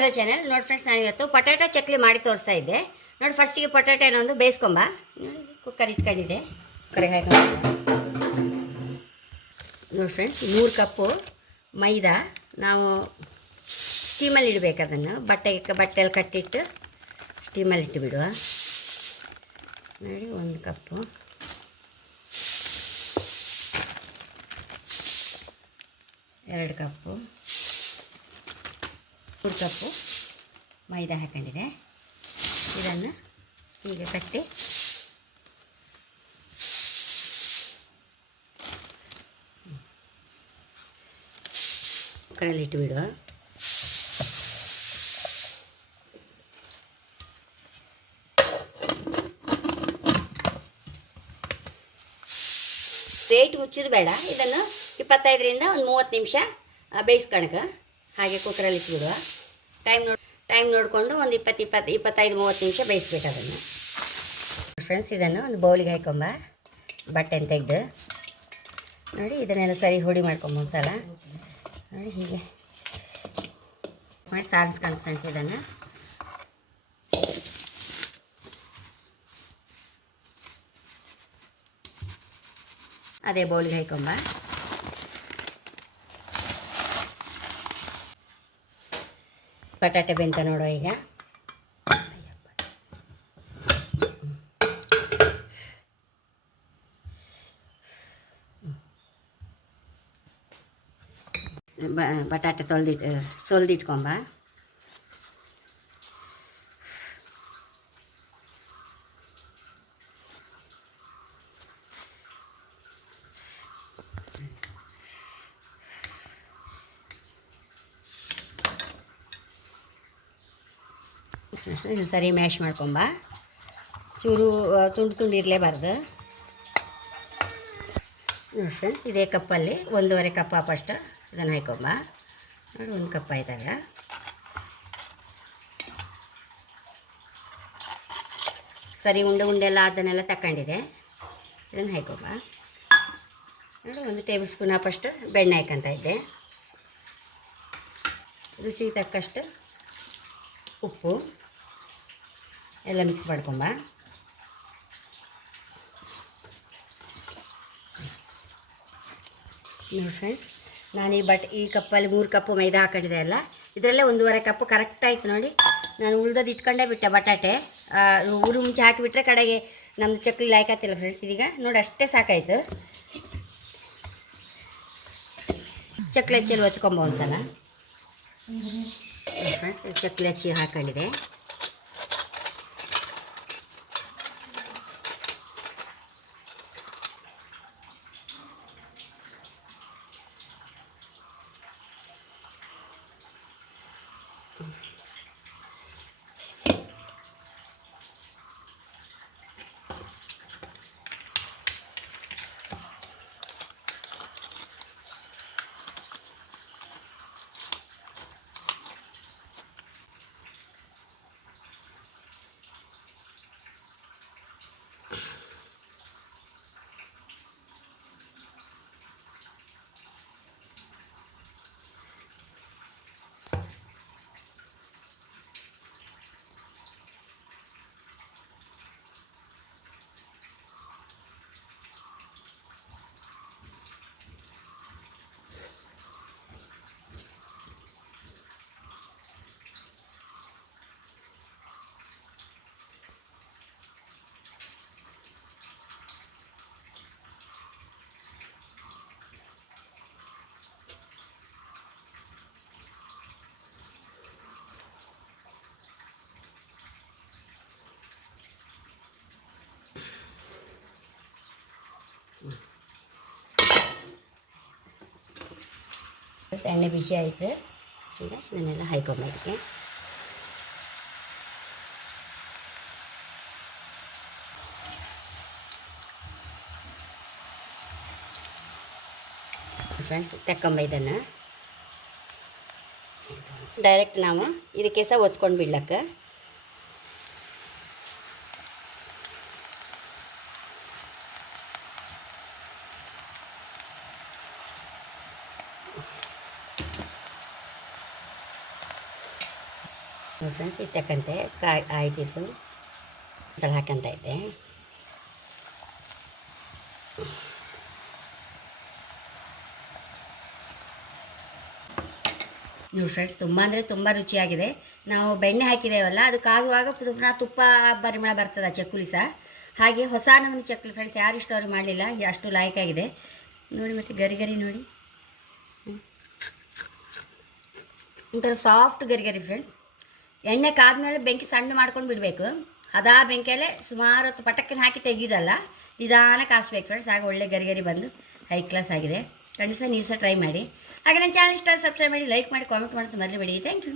Radha channel. ನೋಡಿ friends, ನಾನು ಇವತ್ತು ಪೊಟ್ಯಾಟೊ ಚಕ್ಲಿ ಮಾಡಿ ತೋರಿಸ್ತಾ ಇದ್ದೆ. ನೋಡಿ, ಫಸ್ಟಿಗೆ ಪೊಟ್ಯಾಟೊನ ಒಂದು ಬೇಯಿಸ್ಕೊಂಬ. ನೋಡಿ, ಕುಕ್ಕರ್ ಇಟ್ಕೊಂಡಿದ್ದೆ. ಕುಕ್ಕರಿಗೆ ಹಾಕೊಂಡು ನೋಡಿ ಫ್ರೆಂಡ್ಸ್, 3 ಕಪ್ಪು ಮೈದಾ ನಾವು ಸ್ಟೀಮಲ್ಲಿ ಇಡಬೇಕು. ಅದನ್ನು ಬಟ್ಟೆಯಲ್ಲಿ ಕಟ್ಟಿಟ್ಟು ಸ್ಟೀಮಲ್ಲಿ ಇಟ್ಟು ಬಿಡುವ. ನೋಡಿ, 1 ಕಪ್ಪು. ಎರಡು ಕಪ್ಪು, 3 ಕಪ್ಪು ಮೈದಾ ಹಾಕೊಂಡಿದೆ. ಇದನ್ನು ಹೀಗೆ ಕಟ್ಟಿ ಕುಕ್ಕರಲ್ಲಿ ಇಟ್ಟು ಬಿಡುವ. ರೇಟ್ ಮುಚ್ಚೋದು ಬೇಡ. ಇದನ್ನು 25ರಿಂದ ಒಂದು 30 ನಿಮಿಷ ಬೇಯಿಸ್ಕೊಳಕ ಹಾಗೆ ಕುಕ್ಕರಲ್ಲಿ ಇಟ್ಬಿಡುವ. ಟೈಮ್ ನೋಡಿಕೊಂಡು ಒಂದು 25-30 ನಿಮಿಷ ಬೇಯಿಸ್ಬೇಕು ಅದನ್ನು. ಫ್ರೆಂಡ್ಸ್, ಇದನ್ನು ಒಂದು ಬೌಲಿಗೆ ಹಾಕೊಂಬ. ಬಟ್ಟೆನ ತೆಗೆದು ನೋಡಿ, ಇದನ್ನೆಲ್ಲ ಸರಿ ಹುಡಿ ಮಾಡ್ಕೊಂಬ ಒಂದ್ಸಲ. ನೋಡಿ, ಹೀಗೆ ಮಾಡಿ ಸಾರಿಸ್ಕೊಂಡು ಫ್ರೆಂಡ್ಸ್, ಇದನ್ನು ಅದೇ ಬೌಲಿಗೆ ಹಾಕೊಂಬ. ಬಟಾಟೆ ಬೆಂತ ನೋಡೋ ಈಗ. ಬಟಾಟೆ ಸೊಲ್ದಿಟ್ಕೊಂಬ. ಸರಿ ಮ್ಯಾಶ್ ಮಾಡ್ಕೊಂಬ. ಚೂರು ತುಂಡು ಇರಲೇಬಾರ್ದು. ನೋಡಿ ಫ್ರೆಂಡ್ಸ್, ಇದೇ ಕಪ್ಪಲ್ಲಿ 1.5 ಕಪ್ ಆಪಷ್ಟು ಇದನ್ನು ಹಾಕೊಂಬ. ನೋಡಿ, 1 ಕಪ್ ಆಯ್ತಾಗ. ಸರಿ ಉಂಡೆ ಎಲ್ಲ ಅದನ್ನೆಲ್ಲ ತಗೊಂಡಿದೆ. ಇದನ್ನು ಹಾಕೊಂಬ. ನೋಡಿ, 1 ಟೇಬಲ್ ಸ್ಪೂನ್ ಆಪಷ್ಟು ಬೆಣ್ಣೆ ಹಾಕಂತ ಇದ್ದೆ. ರುಚಿಗೆ ತಕ್ಕಷ್ಟು ಉಪ್ಪು ಎಲ್ಲ ಮಿಕ್ಸ್ ಮಾಡ್ಕೊಂಬ. ನೋಡಿ ಫ್ರೆಂಡ್ಸ್, ನಾನು ಈ ಕಪ್ಪಲ್ಲಿ 3 ಕಪ್ಪು ಮೈದಾ ಹಾಕೊಂಡಿದ್ದೆ ಅಲ್ಲ, ಇದರಲ್ಲೇ 1.5 ಕಪ್ಪು ಕರೆಕ್ಟ್ ಆಯಿತು. ನೋಡಿ, ನಾನು ಉಳ್ದದ್ದು ಇಟ್ಕೊಂಡೇ ಬಿಟ್ಟೆ. ಬಟಾಟೆ ಊರು ಮುಂಚೆ ಹಾಕಿಬಿಟ್ರೆ ಕಡೆಗೆ ನಮ್ಮದು ಚಕ್ಲಿ ಲಾಯ್ಕತ್ತಿಲ್ಲ ಫ್ರೆಂಡ್ಸ್. ಇದೀಗ ನೋಡಿ, ಅಷ್ಟೇ ಸಾಕಾಯಿತು. ಚಕ್ಲಿ ಹಚ್ಚಲ್ಲಿ ಒತ್ಕೊಂಬ ಒಂದ್ಸಲ. ಫ್ರೆಂಡ್ಸ್, ಚಕ್ಲಿ ಹಚ್ಚಿ ಹಾಕೊಂಡಿದೆ. ಎಣ್ಣೆ ಬಿಸಿ ಆಯಿತು. ಈಗ ಇದನ್ನೆಲ್ಲ ಹಾಕೊಂಬ. ಇದಕ್ಕೆ ಫ್ರೆಂಡ್ಸ್, ತಕ್ಕೊಂಬ. ಇದನ್ನು ಡೈರೆಕ್ಟ್ ನಾವು ಇದಕ್ಕೆ ಸಹ ಒತ್ಕೊಂಡು ಬಿಡ್ಲಕ್ಕ. ನೋಡಿ ಫ್ರೆಂಡ್ಸ್, ಇದು ತಕ್ಕಂತೆ ಕಾಯಿ ಆಯ್ತಿದ್ದು ಸಲ ಹಾಕಂತ ಇದ್ದೆ. ನೋಡಿ ಫ್ರೆಂಡ್ಸ್, ತುಂಬ ಅಂದರೆ ತುಂಬ ರುಚಿಯಾಗಿದೆ. ನಾವು ಬೆಣ್ಣೆ ಹಾಕಿದ್ದೇವಲ್ಲ, ಅದು ಕಾಗುವಾಗ ತುಪ್ಪ ಪರಿಮಳ ಬರ್ತದೆ ಚಕ್ಕುಲಿ ಸಹ. ಹಾಗೆ ಹೊಸ ನಮೂನೆ ಚಕ್ಕುಲಿ ಫ್ರೆಂಡ್ಸ್, ಯಾರು ಇಷ್ಟ ಅವ್ರು ಮಾಡಲಿಲ್ಲ, ಅಷ್ಟು ಲಾಯಕಾಗಿದೆ ನೋಡಿ. ಮತ್ತು ಗರಿ ಗರಿ ನೋಡಿ, ಒಂಥರ ಸಾಫ್ಟ್ ಗರಿ ಗರಿ ಫ್ರೆಂಡ್ಸ್. ಎಣ್ಣೆ ಕಾದ್ಮೇಲೆ ಬೆಂಕಿ ಸಣ್ಣ ಮಾಡ್ಕೊಂಡು ಬಿಡಬೇಕು. ಅದಾ ಬೆಂಕಿಯಲ್ಲೇ ಸುಮಾರು ಹೊತ್ತು ಪಟಕ್ಕನ್ನು ಹಾಕಿ ತೆಗೆಯೋದಲ್ಲ, ನಿಧಾನ ಕಾಸ್ಬೇಕು ಫ್ರೆಂಡ್ಸ್. ಆಗ ಒಳ್ಳೆ ಗರಿ ಗರಿ ಬಂದು ಹೈ ಕ್ಲಾಸ್ ಆಗಿದೆ. ಖಂಡಿತ ನೀವು ಸಹ ಟ್ರೈ ಮಾಡಿ. ಹಾಗೆ ನನ್ನ ಚಾನಲ್ ಇಷ್ಟ ಸಬ್ಸ್ಕ್ರೈಬ್ ಮಾಡಿ, ಲೈಕ್ ಮಾಡಿ, ಕಾಮೆಂಟ್ ಮಾಡೋದು ಮರಿಬೇಡಿ. Thank you.